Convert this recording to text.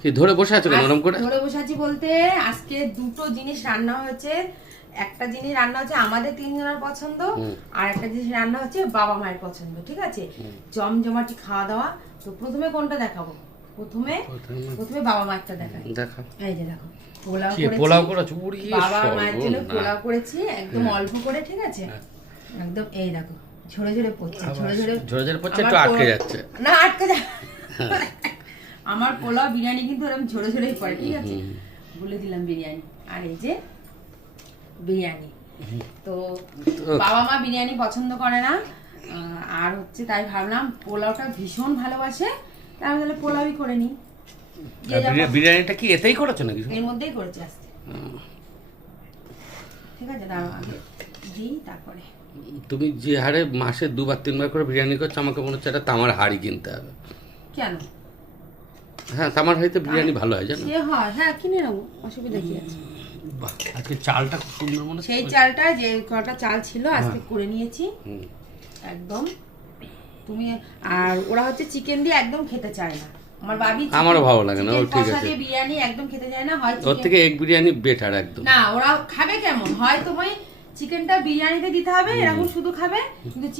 কি ধরে বসে আছো কেন ওরকম করে? ধরে বসে আছি বলতে আজকে দুটো জিনিস রান্না হয়েছে। একটা জিনিস রান্না হচ্ছে আমাদের তিনজনের পছন্দ, আর একটা জিনিস রান্না হচ্ছে বাবা মায়ের পছন্দ। ঠিক আছে, জমজমাটি খাওয়া দাওয়া। তো প্রথমে কোনটা দেখাবো? প্রথমে বাবা মায়েরটা দেখাই। দেখা। এই যে দেখো, পোলাও করেছো? বাবা মায়ের জন্য পোলাও করেছি, একদম অল্প করে। ঠিক আছে, একদম এই দেখো ঝরে ঝরে পড়ছে, ঝরে ঝরে পড়ছে, একটু আটকে যাচ্ছে না, আটকে যা। আমার পোলাও বিরিয়ানি কিন্তু এরকম ঝরে ঝরেই পড়ে। ঠিক আছে, বলে দিলাম বিরিয়ানি। আর এই যে বিরিয়ানি, তো বাবা মা বিরিয়ানি পছন্দ করে না, আর হচ্ছে তাই ভাবলাম পোলাওটা ভীষণ ভালোবাসে, তাহলে পোলাওই করে নি। বিরিয়ানিটা কি এতেই করেছো নাকি? এর মধ্যেই করেছি আজকে। ঠিক আছে, দাঁড়াও আগে দিই তারপরে। তুমি যে হারে মাসে 2-3 বার করে বিরিয়ানি করছো, আমাকে মনে হচ্ছে একটা তামার হাড়ি কিনতে হবে। কেন? হ্যাঁ, তামার হাড়িতে বিরিয়ানি ভালো হয় জানো? সে হয়, হ্যাঁ কিনে নেবো, অসুবিধা কি আছে। বাহ, আজকে চালটা খুব সুন্দর মনে হচ্ছে। সেই চালটা যে কটা চাল ছিল আজকে করে নিয়েছি একদম। তুমি আর ওরা হচ্ছে চিকেন দিয়ে একদম খেতে চায় না। আমার বাবি আমারও ভালো লাগে না। ও ঠিক আছে, বিরিয়ানি একদম খেতে চায় না। হয় ওর থেকে এগ বিরিয়ানি বেটার একদম। না, ওরা খাবে কেমন হয়, তোমায় চিকেনটা বিরিয়ানিতে দিতে হবে, এরকম শুধু খাবে, কিন্তু